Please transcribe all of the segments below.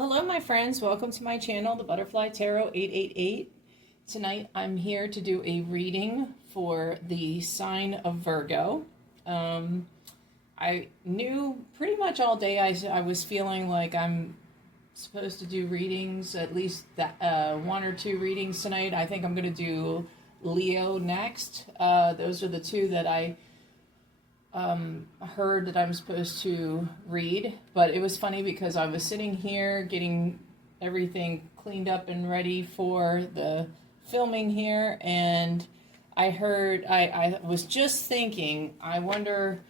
Hello, my friends. Welcome to my channel, the Butterfly Tarot 888. Tonight, I'm here to do a reading for the sign of Virgo. I knew pretty much all day I was feeling like I'm supposed to do readings, at least one or two readings tonight. I think I'm going to do Leo next. Those are the two that I heard that I'm supposed to read, but it was funny because I was sitting here getting everything cleaned up and ready for the filming here, and I was just thinking, I wonder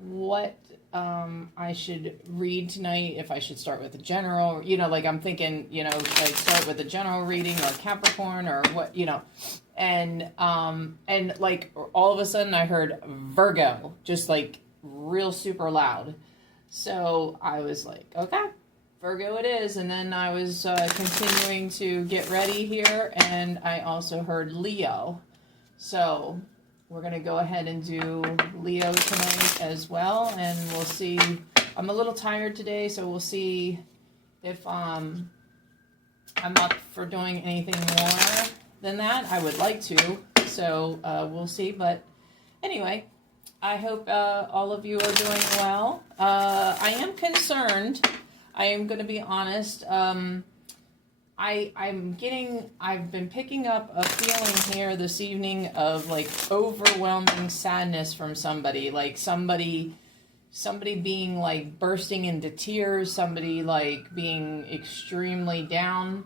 what I should read tonight, if I should start with the general, like I'm thinking, like start with the general reading or Capricorn or what, and like all of a sudden I heard Virgo, just like real super loud. So I was like, okay, Virgo it is. And then I was continuing to get ready here, and I also heard Leo. So we're going to go ahead and do Leo tonight as well, and we'll see. I'm a little tired today, so we'll see if I'm up for doing anything more than that. I would like to, so we'll see. But anyway, I hope all of you are doing well. I am concerned. I am going to be honest. I've been picking up a feeling here this evening of like overwhelming sadness from somebody, like somebody being like bursting into tears, somebody like being extremely down.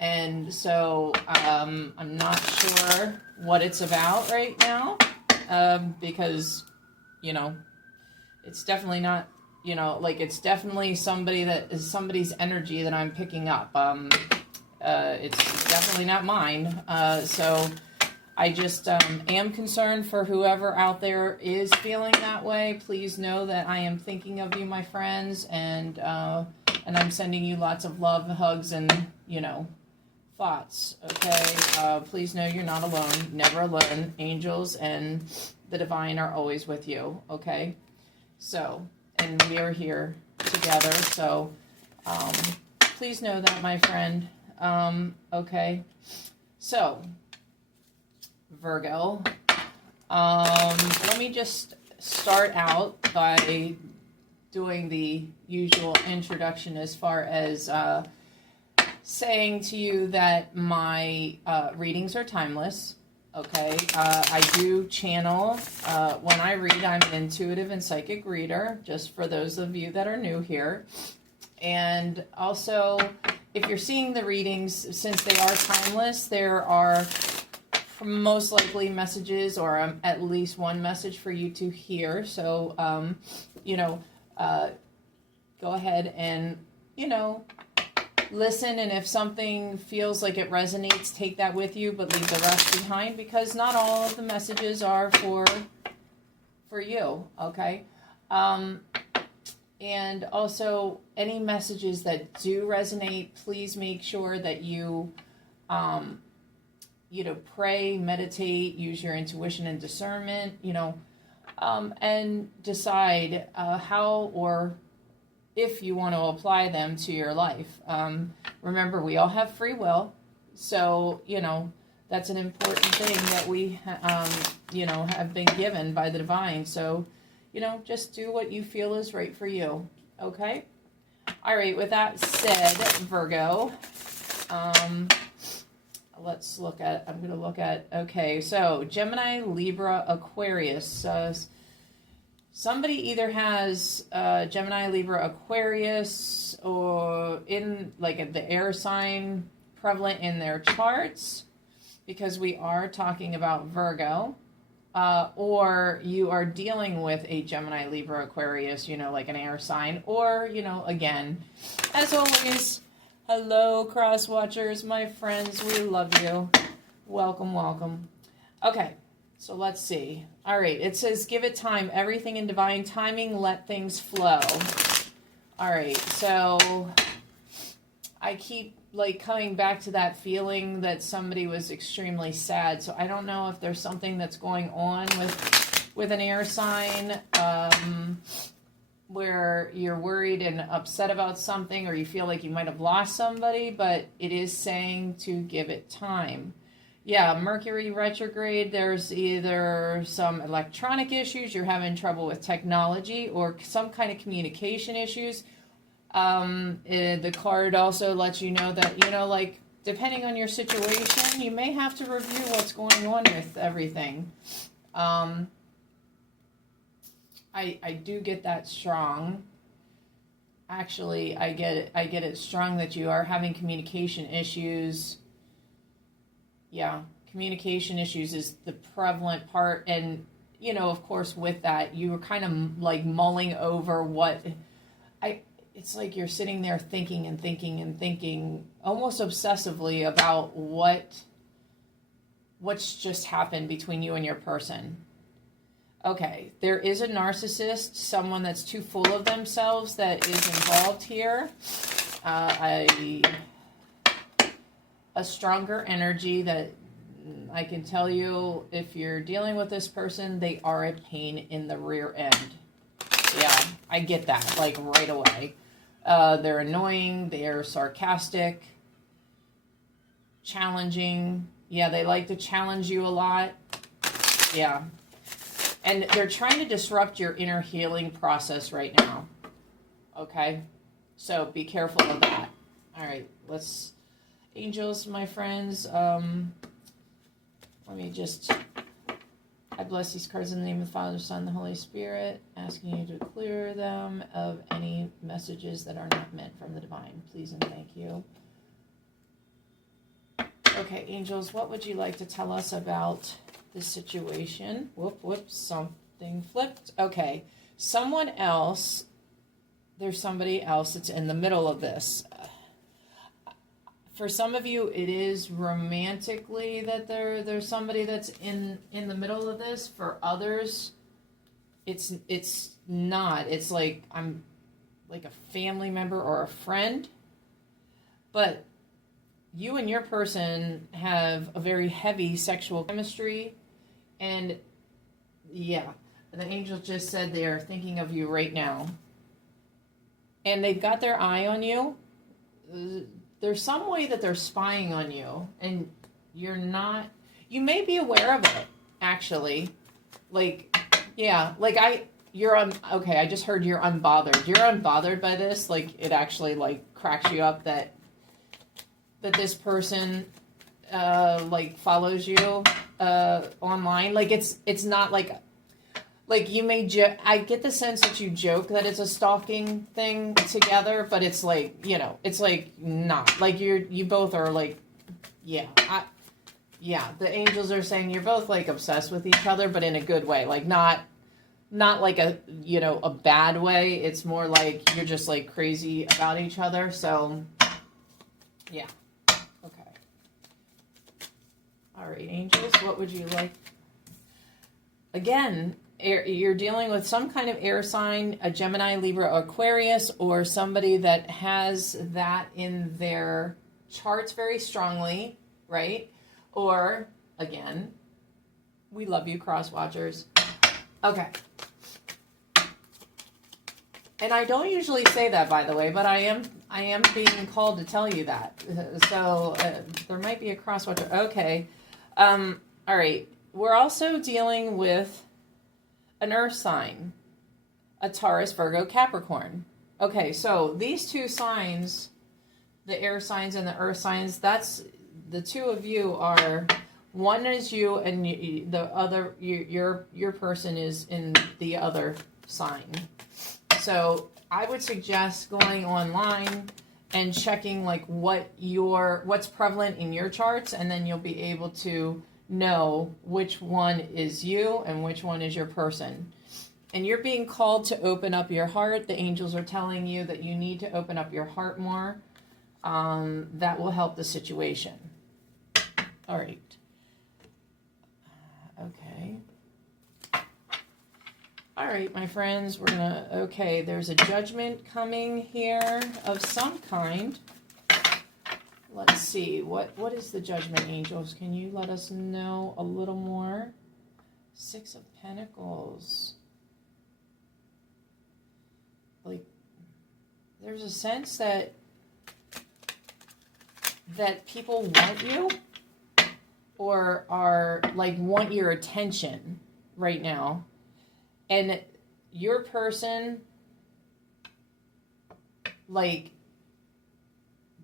And so I'm not sure what it's about right now, because, it's definitely not, it's definitely somebody that is somebody's energy that I'm picking up. It's definitely not mine. So I just am concerned for whoever out there is feeling that way. Please know that I am thinking of you, my friends, and I'm sending you lots of love, hugs, and, thoughts, okay? Please know you're not alone, never alone. Angels and the divine are always with you, okay? So, and we are here together, so please know that, my friend. Okay, so Virgo, let me just start out by doing the usual introduction as far as saying to you that my readings are timeless. Okay, I do channel when I read. I'm an intuitive and psychic reader, just for those of you that are new here. And also, if you're seeing the readings, since they are timeless, there are most likely messages, or at least one message for you to hear. So, go ahead and, listen, and if something feels like it resonates, take that with you, but leave the rest behind, because not all of the messages are for you, okay? And also, any messages that do resonate, please make sure that you, pray, meditate, use your intuition and discernment, and decide how or if you want to apply them to your life. Remember, we all have free will, so, that's an important thing that we, have been given by the divine. So, just do what you feel is right for you, okay? All right, with that said, Virgo, I'm going to look at, okay, so Gemini, Libra, Aquarius. Somebody either has Gemini, Libra, Aquarius, or in like the air sign prevalent in their charts, because we are talking about Virgo, or you are dealing with a Gemini, Libra, Aquarius, like an air sign, or, again, as always, hello, cross watchers, my friends, we love you. Welcome, welcome. Okay. So let's see. All right. It says, give it time. Everything in divine timing. Let things flow. All right. So I keep like coming back to that feeling that somebody was extremely sad. So I don't know if there's something that's going on with an air sign. where you're worried and upset about something, or you feel like you might have lost somebody, but it is saying to give it time. Yeah, Mercury retrograde, there's either some electronic issues, you're having trouble with technology, or some kind of communication issues. The card also lets you know that, like, depending on your situation, you may have to review what's going on with everything. I do get that strong. Actually, I get it strong that you are having communication issues. Yeah, communication issues is the prevalent part, and of course, with that, you were kind of like mulling over it's like you're sitting there thinking and thinking and thinking almost obsessively about what's just happened between you and your person. Okay, there is a narcissist, someone that's too full of themselves that is involved here. A stronger energy that I can tell you, if you're dealing with this person, they are a pain in the rear end. Yeah, I get that, like, right away. They're annoying, they're sarcastic, challenging. Yeah, they like to challenge you a lot. Yeah. And they're trying to disrupt your inner healing process right now. Okay? So be careful of that. All right, angels, my friends, let me just, I bless these cards in the name of the Father, Son, and the Holy Spirit, asking you to clear them of any messages that are not meant from the divine. Please and thank you. Okay, angels, what would you like to tell us about this situation? Whoops, something flipped. Okay, there's somebody else that's in the middle of this. For some of you, it is romantically that there's somebody that's in the middle of this. For others, it's not. It's like I'm like a family member or a friend. But you and your person have a very heavy sexual chemistry. And yeah, the angel just said they are thinking of you right now. And they've got their eye on you. There's some way that they're spying on you, and you're not, you may be aware of it, actually. Like, yeah, like I just heard you're unbothered. You're unbothered by this. Like, it actually, like, cracks you up that this person, like, follows you, online. Like, it's not like you may I get the sense that you joke that it's a stalking thing together, but it's like, it's like not. Like you both are like, the angels are saying you're both like obsessed with each other, but in a good way. Like not like a bad way. It's more like you're just like crazy about each other. So yeah. Okay. All right, angels, what would you like? Again, you're dealing with some kind of air sign, a Gemini, Libra, Aquarius, or somebody that has that in their charts very strongly, right? Or, again, we love you, cross watchers. Okay. And I don't usually say that, by the way, but I am being called to tell you that. So there might be a cross watcher. Okay. All right. We're also dealing with an earth sign, a Taurus, Virgo, Capricorn. Okay, so these two signs, the air signs and the earth signs, that's the two of you are, one is you and the other, your person is in the other sign. So I would suggest going online and checking like what's prevalent in your charts, and then you'll be able to know which one is you and which one is your person. And you're being called to open up your heart. The angels are telling you that you need to open up your heart more. That will help the situation. All right. Okay. All right, my friends, there's a judgment coming here of some kind. Let's see, what is the judgment, angels? Can you let us know a little more? 6 of Pentacles. there's a sense that people want you or are like want your attention right now. And your person, like,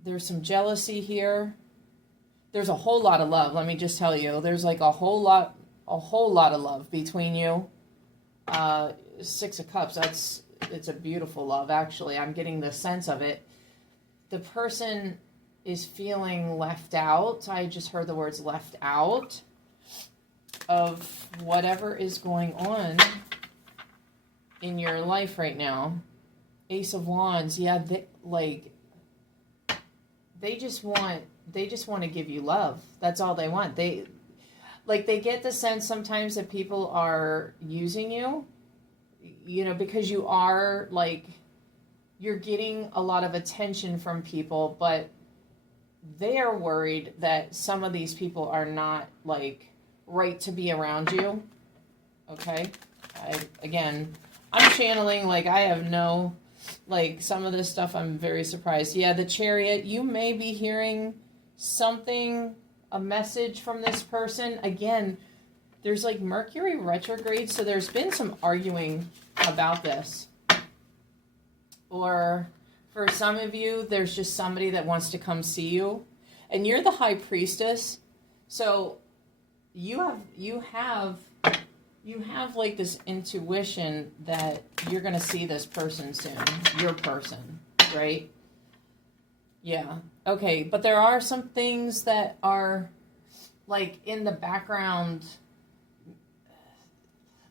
there's some jealousy here. There's a whole lot of love. Let me just tell you, there's like a whole lot of love between you. 6 of Cups, it's a beautiful love, actually. I'm getting the sense of it. The person is feeling left out. I just heard the words left out of whatever is going on in your life right now. Ace of Wands, yeah, they just want to give you love. That's all they want. They get the sense sometimes that people are using you, because you are you're getting a lot of attention from people, but they are worried that some of these people are not right to be around you. Okay. I'm channeling, I have no, some of this stuff I'm very surprised. Yeah, the Chariot, you may be hearing something, a message from this person. Again, there's Mercury retrograde, so there's been some arguing about this. Or for some of you, there's just somebody that wants to come see you. And you're the High Priestess, so you have this intuition that you're going to see this person soon. Your person, right? Yeah. Okay, but there are some things that are in the background.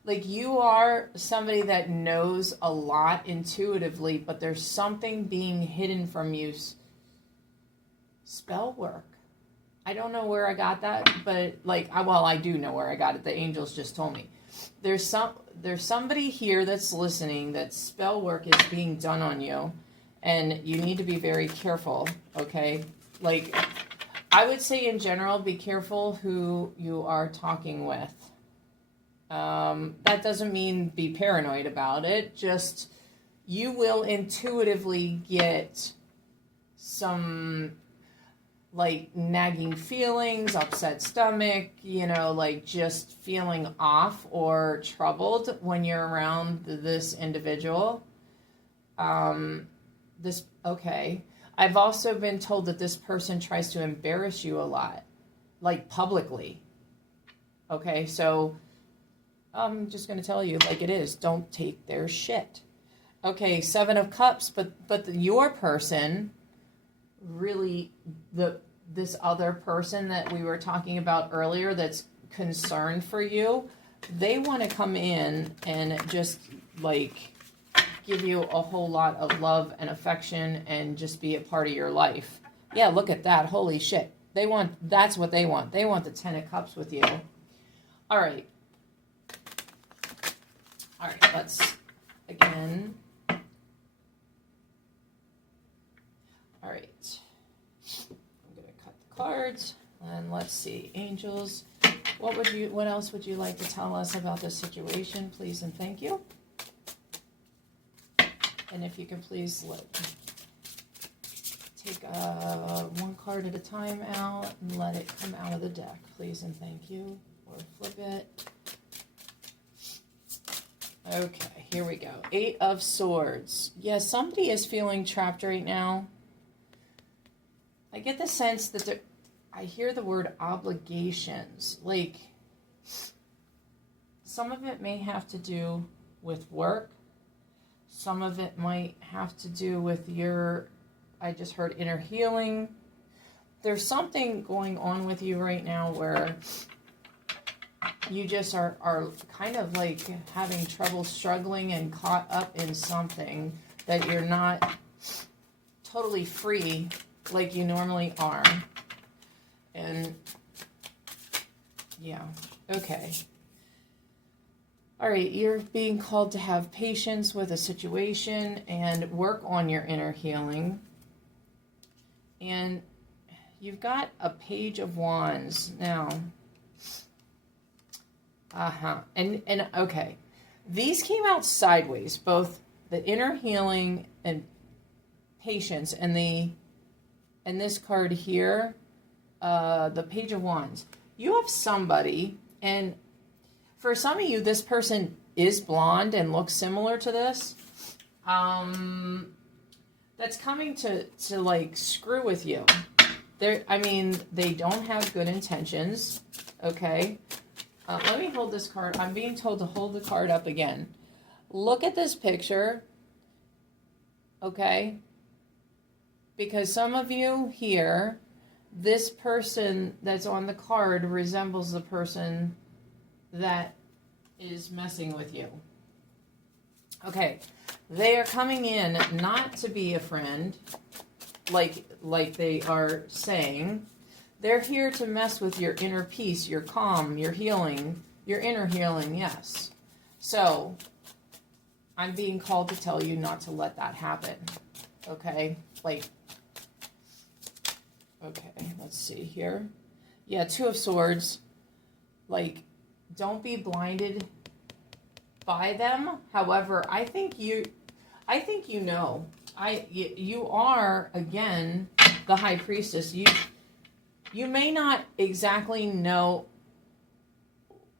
You are somebody that knows a lot intuitively, but there's something being hidden from you. Spell work. I don't know where I got that, but I do know where I got it. The angels just told me. There's somebody here that's listening that spell work is being done on you, and you need to be very careful, okay? I would say in general, be careful who you are talking with. That doesn't mean be paranoid about it. Just you will intuitively get some nagging feelings, upset stomach, just feeling off or troubled when you're around this individual. I've also been told that this person tries to embarrass you a lot, publicly. Okay, so I'm just going to tell you it is. Don't take their shit. Okay, 7 of Cups, but your person, really, this other person that we were talking about earlier that's concerned for you, they want to come in and just give you a whole lot of love and affection and just be a part of your life. Yeah, look at that. Holy shit. That's what they want. They want the 10 of Cups with you. All right, let's, again. All right. I'm going to cut the cards, and let's see. Angels, what else would you like to tell us about this situation, please and thank you? And if you can please take one card at a time out and let it come out of the deck, please and thank you. Or flip it. Okay, here we go. 8 of Swords. Yeah, somebody is feeling trapped right now. I get the sense that I hear the word obligations. Some of it may have to do with work. Some of it might have to do with I just heard inner healing. There's something going on with you right now where you just are kind of having trouble struggling and caught up in something that you're not totally free like you normally are. And yeah, okay. All right, you're being called to have patience with a situation and work on your inner healing. And you've got a Page of Wands now. And okay, these came out sideways, both the inner healing and patience. And this card here, the Page of Wands. You have somebody, and for some of you, this person is blonde and looks similar to this. That's coming to like screw with you. I mean, they don't have good intentions. Okay. Let me hold this card. I'm being told to hold the card up again. Look at this picture. Okay. Because some of you here, this person that's on the card resembles the person that is messing with you. Okay. They are coming in not to be a friend, like they are saying. They're here to mess with your inner peace, your calm, your healing, your inner healing, yes. So, I'm being called to tell you not to let that happen, okay? Like, okay, let's see here. Yeah, Two of Swords. Like, don't be blinded by them. However, I think you know. You are, again, the High Priestess. You may not exactly know,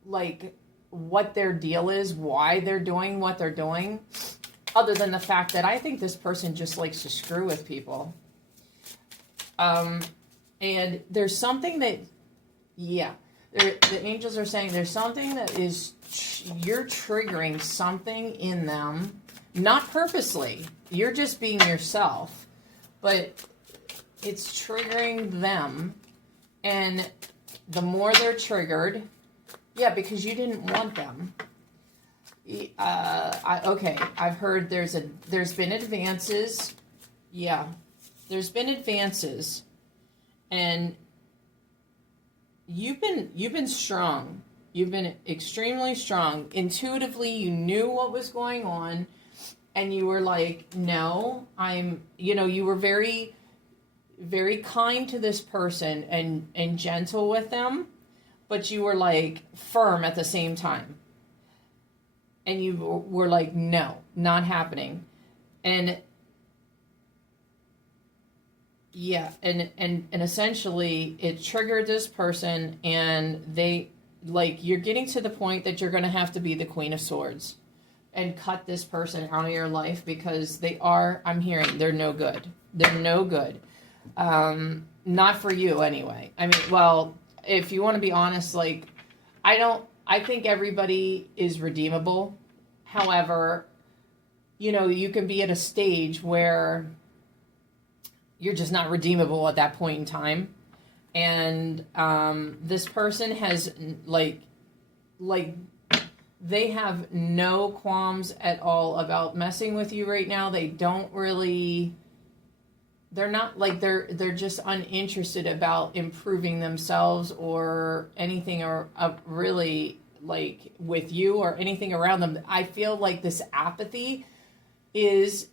like, what their deal is, why they're doing what they're doing, other than the fact that I think this person just likes to screw with people. And there's something that, yeah, the angels are saying there's something that is, you're triggering something in them, not purposely. You're just being yourself, but it's triggering them. And the more they're triggered, yeah, because you didn't want them. Okay, I've heard there's been advances. Yeah, there's been advances, and you've been strong. You've been extremely strong. Intuitively, you knew what was going on, and you were like, no, you were very, very kind to this person and gentle with them, but you were like firm at the same time. And you were like, no, not happening. And yeah, and essentially it triggered this person, and they, like, you're getting to the point that you're going to have to be the Queen of Swords and cut this person out of your life, because I'm hearing they're no good. They're no good. Not for you anyway. I mean, well, if you want to be honest, like, I think everybody is redeemable. However, you can be at a stage where you're just not redeemable at that point in time. And this person has, like they have no qualms at all about messing with you right now. They don't really, they're not, like, they're just uninterested about improving themselves or anything, or really, like, with you or anything around them. I feel like this apathy is,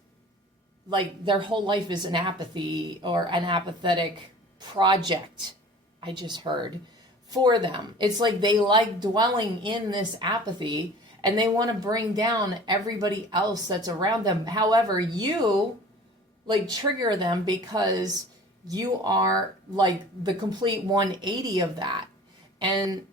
like, their whole life is an apathy or an apathetic project, I just heard, for them. It's like they like dwelling in this apathy, and they want to bring down everybody else that's around them. However, you, like, trigger them because you are, like, the complete 180 of that. And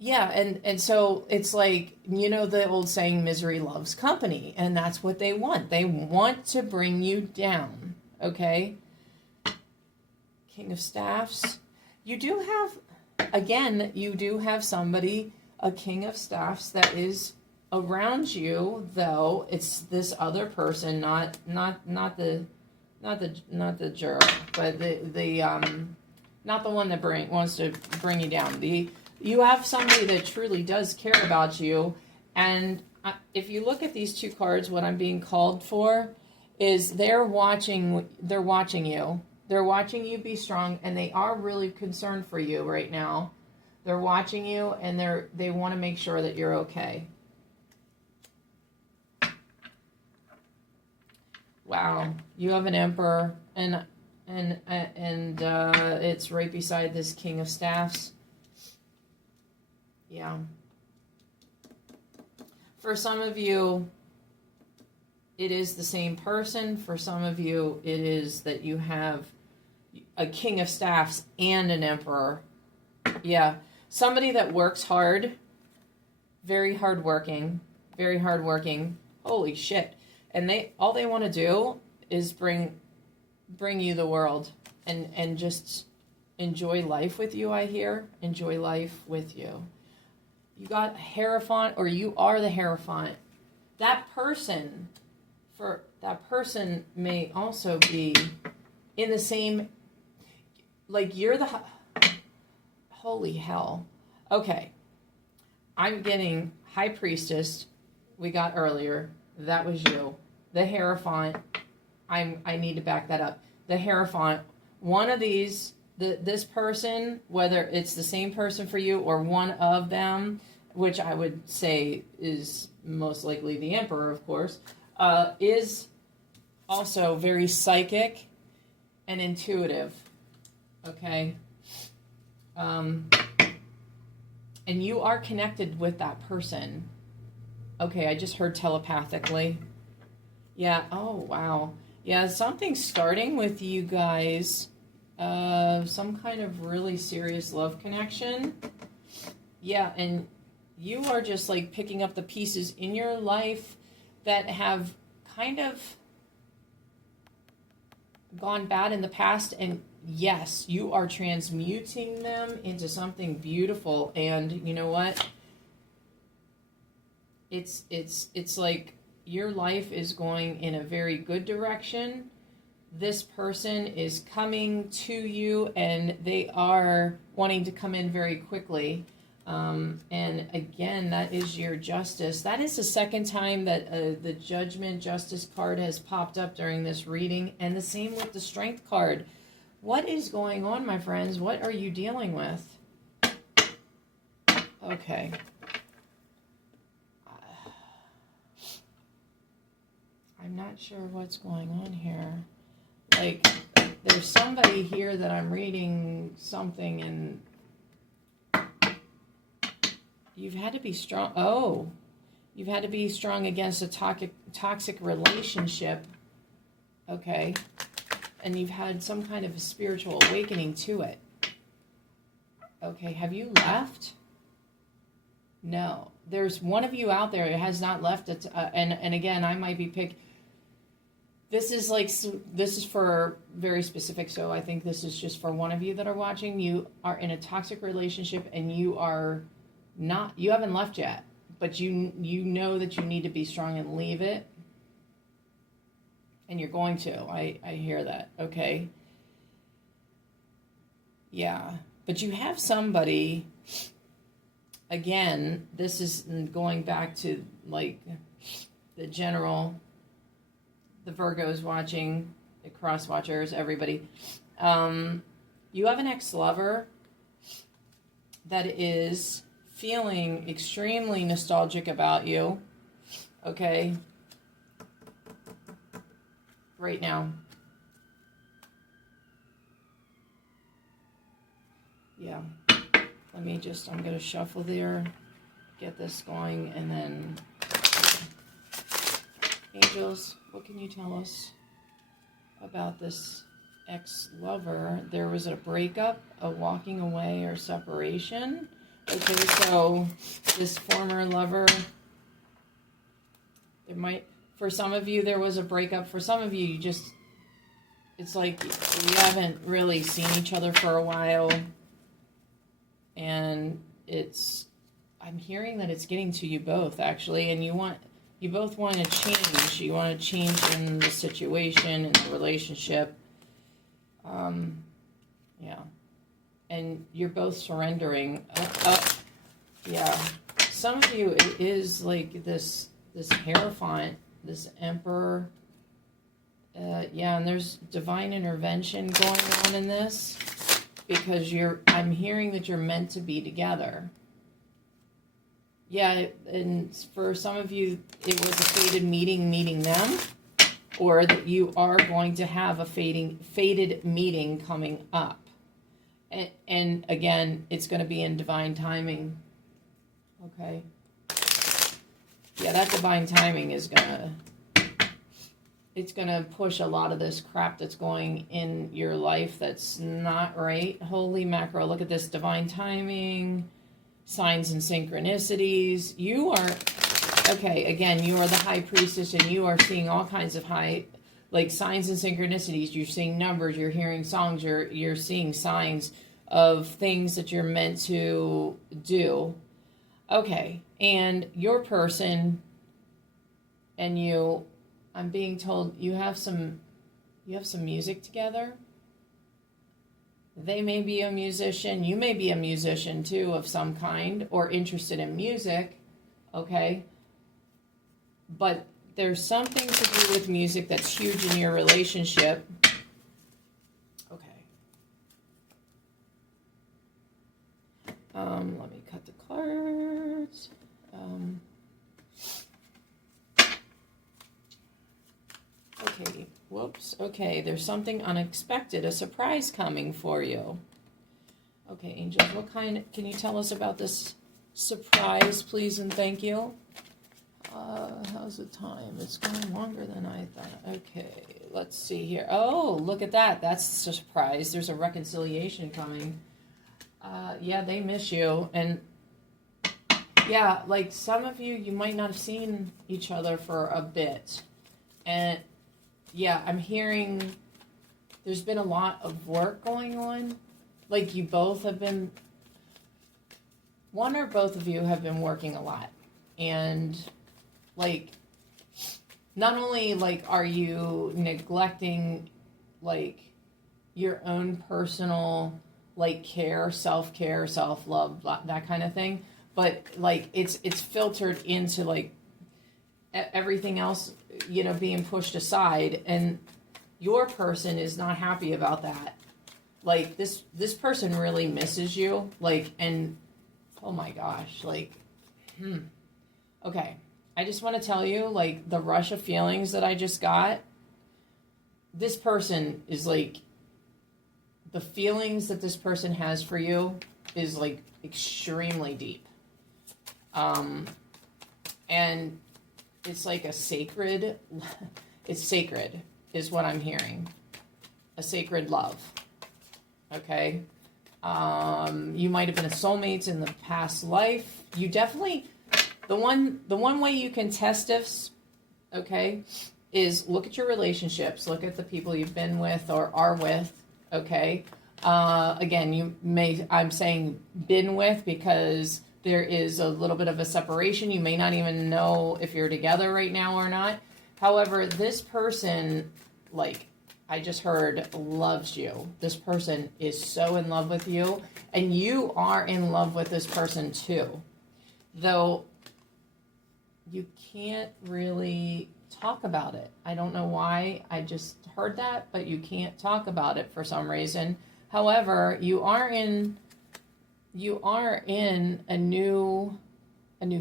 yeah, and so it's like, the old saying, misery loves company, and that's what they want. They want to bring you down, okay? King of Staffs. You do have somebody, a King of Staffs, that is around you, though. It's this other person, not the jerk, but the not the one that wants to bring you down. You have somebody that truly does care about you, and if you look at these two cards, what I'm being called for is they're watching you. They're watching you be strong, and they are really concerned for you right now. They're watching you, and they want to make sure that you're okay. Wow, you have an Emperor, and it's right beside this King of Staffs. Yeah. For some of you, it is the same person. For some of you, it is that you have a king of staffs and an emperor. Yeah. Somebody that works hard, very hardworking, very hardworking. Holy shit. And all they want to do is bring you the world and just enjoy life with you, I hear. Enjoy life with you. You got Hierophant, or you are the Hierophant. That person may also be in the same, like you're the, holy hell. Okay. I'm getting High Priestess, we got earlier. That was you. The Hierophant, I need to back that up. The Hierophant, one of these, this person, whether it's the same person for you or one of them, which I would say is most likely the Emperor, of course, is also very psychic and intuitive. Okay? And you are connected with that person. Okay, I just heard telepathically. Yeah, oh, wow. Yeah, something's starting with you guys. Some kind of really serious love connection. Yeah, and you are just like picking up the pieces in your life that have kind of gone bad in the past, and yes, you are transmuting them into something beautiful. And you know what? It's like your life is going in a very good direction. This person is coming to you, and they are wanting to come in very quickly. And again, that is your Justice. That is the second time that the Judgment Justice card has popped up during this reading, and the same with the Strength card. What is going on, my friends? What are you dealing with? Okay. I'm not sure what's going on here. Like, there's somebody here that I'm reading something, and you've had to be strong. Oh, you've had to be strong against a toxic relationship. Okay. And you've had some kind of a spiritual awakening to it. Okay, have you left? No. There's one of you out there who has not left it. And again, I might be picked. This is for very specific, so I think this is just for one of you that are watching. You are in a toxic relationship, and you haven't left yet, but you know that you need to be strong and leave it. And you're going to. I hear that. Okay. Yeah. But you have somebody, again, this is going back to like the general, the Virgos watching, the cross watchers, everybody. You have an ex-lover that is feeling extremely nostalgic about you. Okay. Right now. Yeah. I'm going to shuffle there, get this going, and then angels, what can you tell us about this ex-lover? There was a breakup, a walking away, or separation. Okay, so this former lover, for some of you, there was a breakup. For some of you, it's like you haven't really seen each other for a while. And I'm hearing that it's getting to you both, actually. And you both want to change. You want to change in the situation, in the relationship. Yeah. And you're both surrendering. Yeah. Some of you, it is like this Hierophant, this Emperor. Yeah, and there's divine intervention going on in this, because I'm hearing that you're meant to be together. Yeah, and for some of you, it was a fated meeting them, or that you are going to have a fated meeting coming up. And again, it's going to be in divine timing. Okay. Yeah, that divine timing is going to... it's going to push a lot of this crap that's going in your life that's not right. Holy mackerel, look at this divine timing, signs and synchronicities. You are, okay, again, you are the high priestess, and you are seeing all kinds of high, like signs and synchronicities. You're seeing numbers, you're hearing songs, you're seeing signs of things that you're meant to do. Okay, and your person and you, I'm being told you have some music together. They may be a musician, you may be a musician too of some kind, or interested in music, okay? But there's something to do with music that's huge in your relationship. Let me cut the cards. Okay, whoops. Okay, there's something unexpected, a surprise coming for you. Okay, angels, what kind, can you tell us about this surprise, please and thank you? How's the time? It's going longer than I thought. Okay, let's see here. Oh, look at that. That's a surprise. There's a reconciliation coming. Yeah, they miss you. And yeah, like some of you, you might not have seen each other for a bit. And yeah, I'm hearing there's been a lot of work going on. Like you both have been, one or both of you have been working a lot. And like, not only like are you neglecting like your own personal like care, self-care, self-love, that kind of thing, but like it's filtered into like everything else, you know, being pushed aside, and your person is not happy about that. Like this person really misses you, like, and oh my gosh, like, okay, I just want to tell you, like, the rush of feelings that I just got, this person is like, the feelings that this person has for you is like extremely deep. And it's like a sacred, it's sacred is what I'm hearing. A sacred love. Okay? You might have been a soulmate in the past life. You definitely, the one way you can test this, okay, is look at your relationships, look at the people you've been with or are with, okay? Again, you may, I'm saying been with because there is a little bit of a separation. You may not even know if you're together right now or not. However, this person, like I just heard, loves you. This person is so in love with you, and you are in love with this person too. Though you can't really talk about it. I don't know why. I just heard that, but you can't talk about it for some reason. However, you are in a new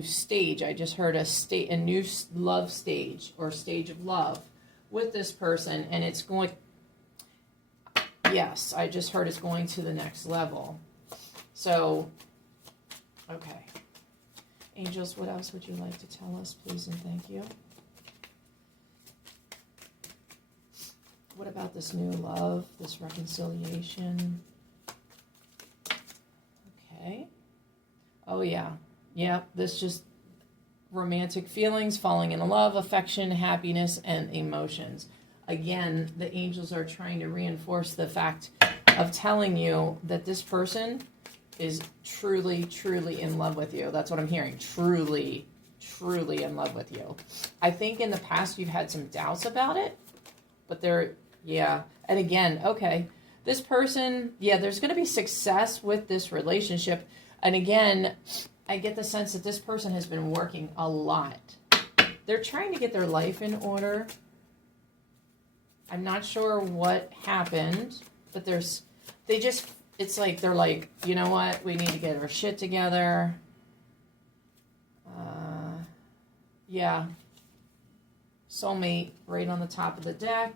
stage. I just heard a new love stage or stage of love with this person, and it's going, yes, I just heard it's going to the next level. So, okay. Angels, what else would you like to tell us, please and thank you? What about this new love, this reconciliation? Okay. Oh, yeah. Yeah, this just romantic feelings, falling in love, affection, happiness, and emotions. Again, the angels are trying to reinforce the fact of telling you that this person is truly, truly in love with you. That's what I'm hearing. Truly, truly in love with you. I think in the past you've had some doubts about it, but yeah. And again, okay, this person, yeah, there's going to be success with this relationship. And again, I get the sense that this person has been working a lot. They're trying to get their life in order. I'm not sure what happened, but it's like, they're like, you know what? We need to get our shit together. Yeah. Soulmate right on the top of the deck.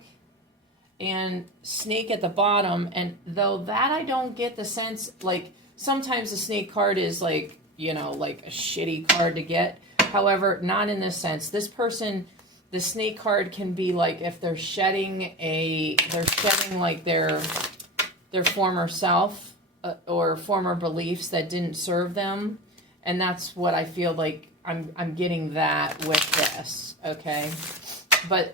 And snake at the bottom. And though that I don't get the sense, like, sometimes the snake card is like, you know, like a shitty card to get. However, not in this sense. This person the snake card can be like if they're shedding like their former self or former beliefs that didn't serve them. And that's what I feel like I'm getting that with this, okay? But,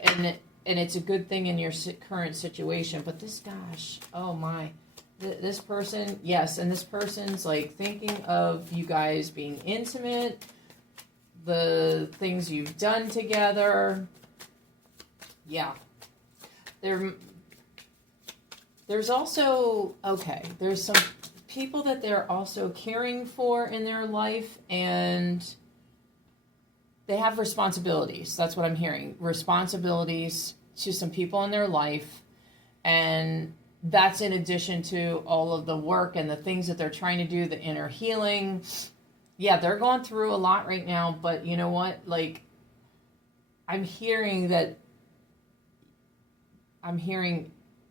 and it's a good thing in your current situation, but this, gosh, oh my, this person, yes, and this person's like thinking of you guys being intimate, the things you've done together. Yeah. There's also, okay, there's some people that they're also caring for in their life, and they have responsibilities. That's what I'm hearing. Responsibilities to some people in their life, and that's in addition to all of the work and the things that they're trying to do, the inner healing. Yeah, they're going through a lot right now, but you know what? Like, I'm hearing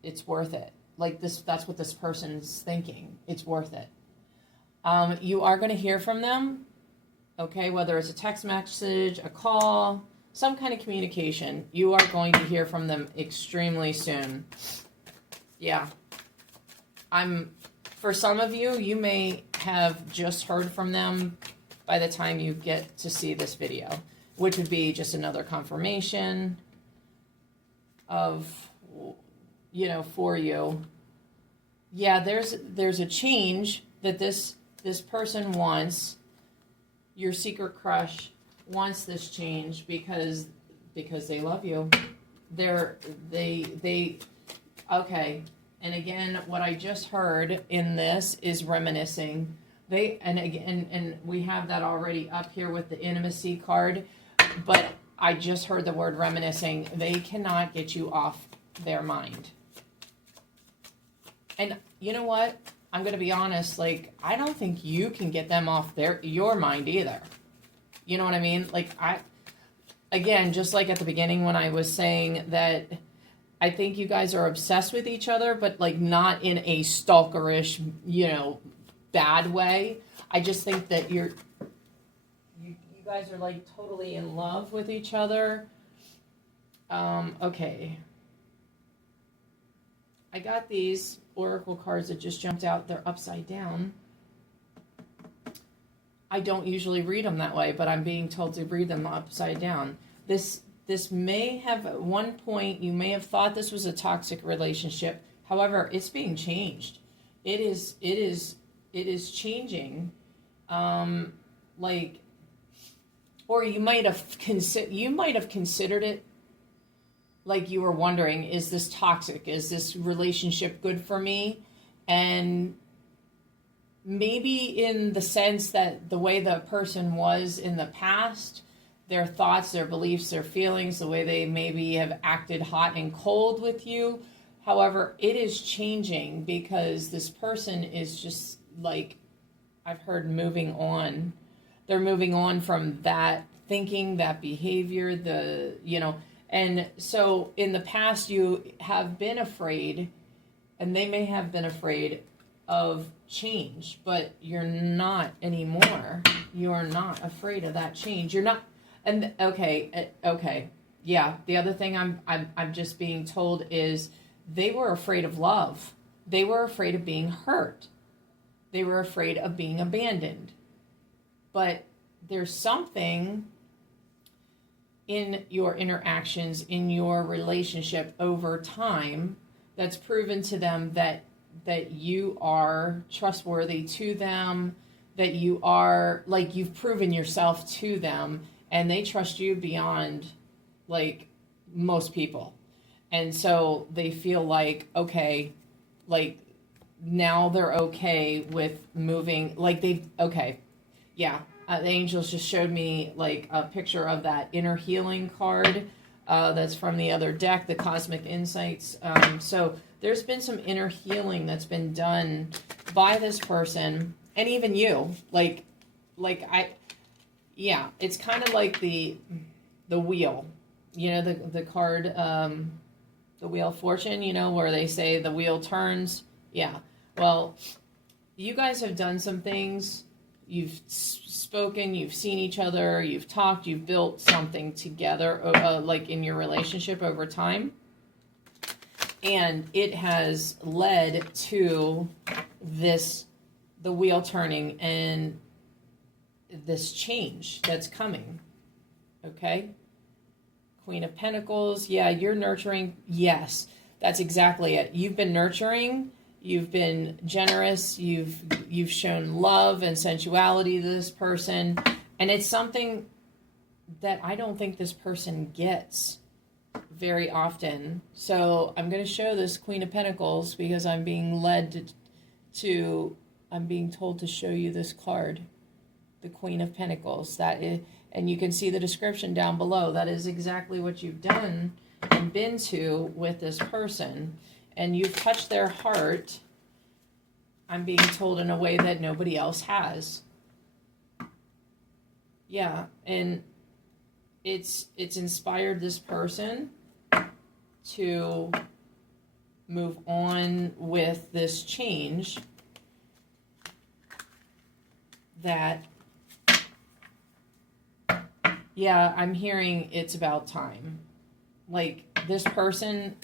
it's worth it. Like this, that's what this person's thinking. It's worth it. You are going to hear from them, okay? Whether it's a text message, a call, some kind of communication, you are going to hear from them extremely soon. Yeah. For some of you, you may have just heard from them by the time you get to see this video, which would be just another confirmation of, you know, for you. Yeah, there's a change that this person wants. Your secret crush wants this change because they love you. They okay. And again, what I just heard in this is reminiscing. And we have that already up here with the intimacy card, but I just heard the word reminiscing. They cannot get you off their mind. And you know what? I'm going to be honest, like, I don't think you can get them off your mind either. You know what I mean? Like, again, just like at the beginning when I was saying that I think you guys are obsessed with each other, but like not in a stalkerish, you know, bad way. I just think that you guys are like totally in love with each other. Okay. I got these oracle cards that just jumped out. They're upside down. I don't usually read them that way, but I'm being told to read them upside down. This may have, at one point, you may have thought this was a toxic relationship. However, it's being changed. It is changing. Like, or you might have considered it. Like you were wondering, is this toxic? Is this relationship good for me? And maybe in the sense that the way the person was in the past, their thoughts, their beliefs, their feelings, the way they maybe have acted hot and cold with you. However, it is changing because this person is just like, I've heard, moving on. They're moving on from that thinking, that behavior, and so in the past you have been afraid, and they may have been afraid of change, but you're not anymore. You are not afraid of that change. You're not. And okay. Yeah. The other thing I'm just being told is they were afraid of love. They were afraid of being hurt. They were afraid of being abandoned. But there's something in your interactions, in your relationship over time, that's proven to them that you are trustworthy to them, that you are, like, you've proven yourself to them, and they trust you beyond, like, most people. And so they feel like, okay, like, now they're okay with moving, like, yeah. The angels just showed me like a picture of that inner healing card that's from the other deck, the Cosmic Insights. So there's been some inner healing that's been done by this person, and even you. It's kind of like the wheel, you know, the card, the Wheel of Fortune, you know, where they say the wheel turns. Yeah. Well, you guys have done some things spoken, you've seen each other, you've talked, you've built something together, like in your relationship over time. And it has led to the wheel turning and this change that's coming. Okay? Queen of Pentacles. Yeah, you're nurturing. Yes, that's exactly it. You've been nurturing. You've been generous. You've shown love and sensuality to this person. And it's something that I don't think this person gets very often. So I'm going to show this Queen of Pentacles because I'm being led I'm being told to show you this card, the Queen of Pentacles. That is, and you can see the description down below. That is exactly what you've done and been to with this person. And you've touched their heart, I'm being told, in a way that nobody else has. Yeah, and it's inspired this person to move on with this change that, yeah, I'm hearing it's about time. Like, this person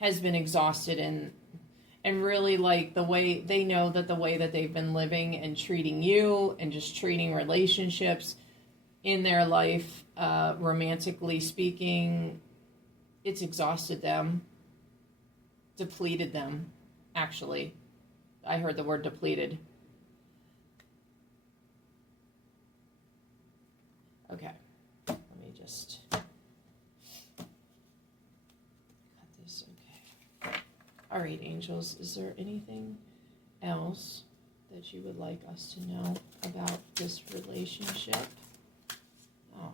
has been exhausted and really, like, the way they know that the way that they've been living and treating you and just treating relationships in their life, romantically speaking, it's exhausted them, depleted them, actually. I heard the word depleted. Okay, let me just cut this. Okay. All right, angels, is there anything else that you would like us to know about this relationship? Oh,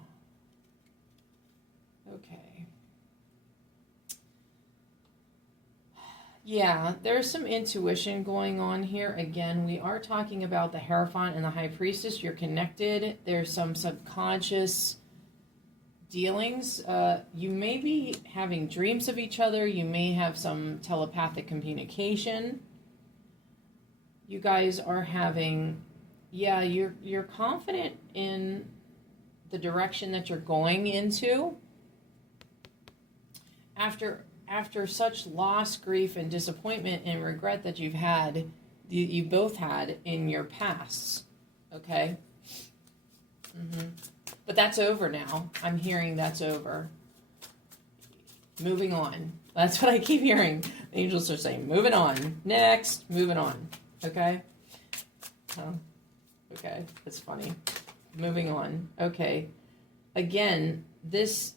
okay. Yeah, there's some intuition going on here. Again, we are talking about the Hierophant and the High Priestess. You're connected. There's some subconscious dealings. You may be having dreams of each other. You may have some telepathic communication. You guys are having, yeah, you're confident in the direction that you're going into. After such loss, grief, and disappointment and regret that you both had in your pasts, okay? But that's over now. I'm hearing that's over. Moving on. That's what I keep hearing. The angels are saying, moving on. Next, moving on. Okay? Oh, okay, that's funny. Moving on. Okay. Again, this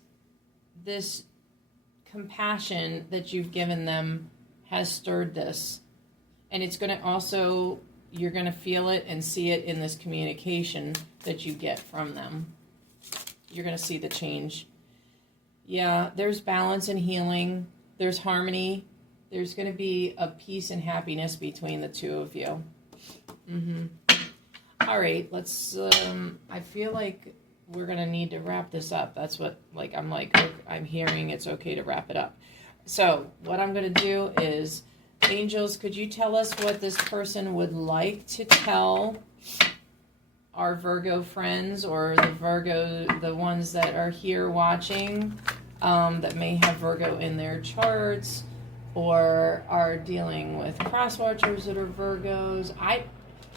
compassion that you've given them has stirred this. And it's going to also, you're going to feel it and see it in this communication that you get from them. You're going to see the change. Yeah, there's balance and healing. There's harmony. There's going to be a peace and happiness between the two of you. All right, let's, I feel like we're going to need to wrap this up. That's what, I'm hearing it's okay to wrap it up. So what I'm going to do is, angels, could you tell us what this person would like to tell our Virgo friends, or the ones that are here watching, that may have Virgo in their charts, or are dealing with cross watchers that are Virgos?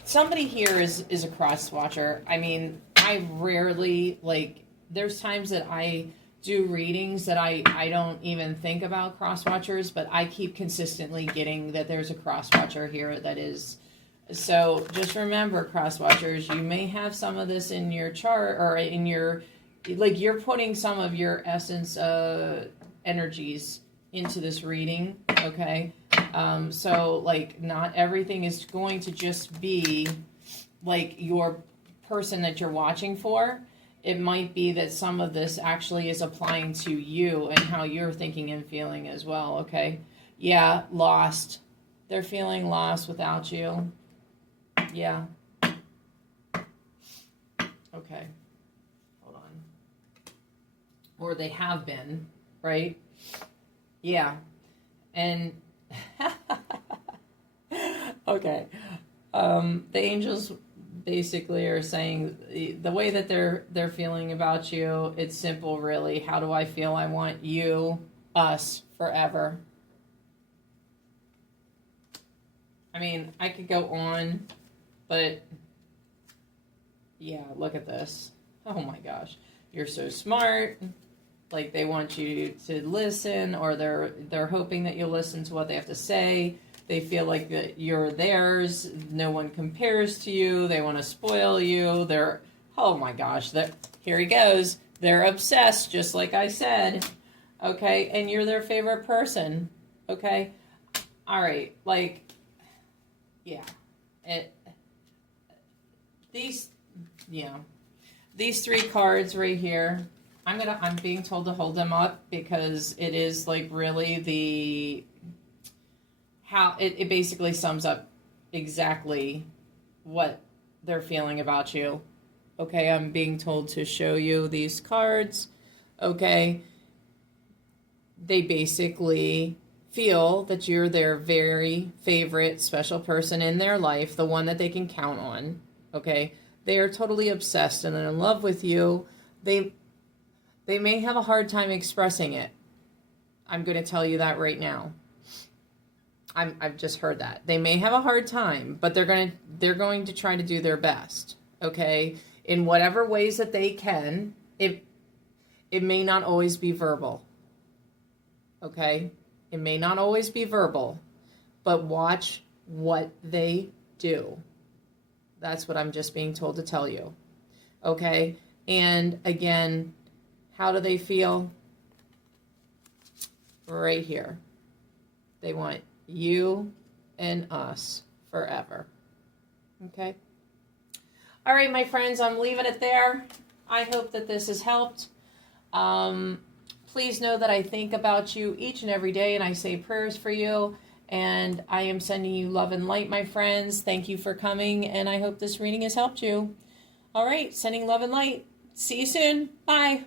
Somebody here is a cross watcher. I mean, I rarely, there's times that I do readings that I don't even think about cross watchers, but I keep consistently getting that there's a cross watcher here that is. So just remember, cross watchers, you may have some of this in your chart, or in your, you're putting some of your essence energies into this reading, okay? So not everything is going to just be your person that you're watching for. It might be that some of this actually is applying to you and how you're thinking and feeling as well, okay? Yeah, lost. They're feeling lost without you. Yeah. Okay. Hold on. Or they have been, right? Yeah. And okay. The angels basically are saying the way that they're feeling about you. It's simple, really. How do I feel? I want you, us, forever. I mean, I could go on, but yeah, look at this. Oh my gosh, you're so smart. Like, they want you to listen, or they're hoping that you'll listen to what they have to say. They feel like that you're theirs. No one compares to you. They want to spoil you. They're, oh my gosh, here he goes. They're obsessed, just like I said. Okay, and you're their favorite person. Okay, all right, like, yeah, these three cards right here. I'm being told to hold them up because it is like really how it basically sums up exactly what they're feeling about you. Okay, I'm being told to show you these cards. Okay, they basically feel that you're their very favorite special person in their life, the one that they can count on. Okay, they are totally obsessed and in love with you. They may have a hard time expressing it. I'm going to tell you that right now. I've just heard that. They may have a hard time, but they're going to try to do their best, okay? In whatever ways that they can. It may not always be verbal. Okay? It may not always be verbal, but watch what they do. That's what I'm just being told to tell you. Okay? And again, how do they feel? Right here. They want you and us forever. Okay? All right, my friends, I'm leaving it there. I hope that this has helped. Please know that I think about you each and every day, and I say prayers for you. And I am sending you love and light, my friends. Thank you for coming, and I hope this reading has helped you. All right, sending love and light. See you soon. Bye.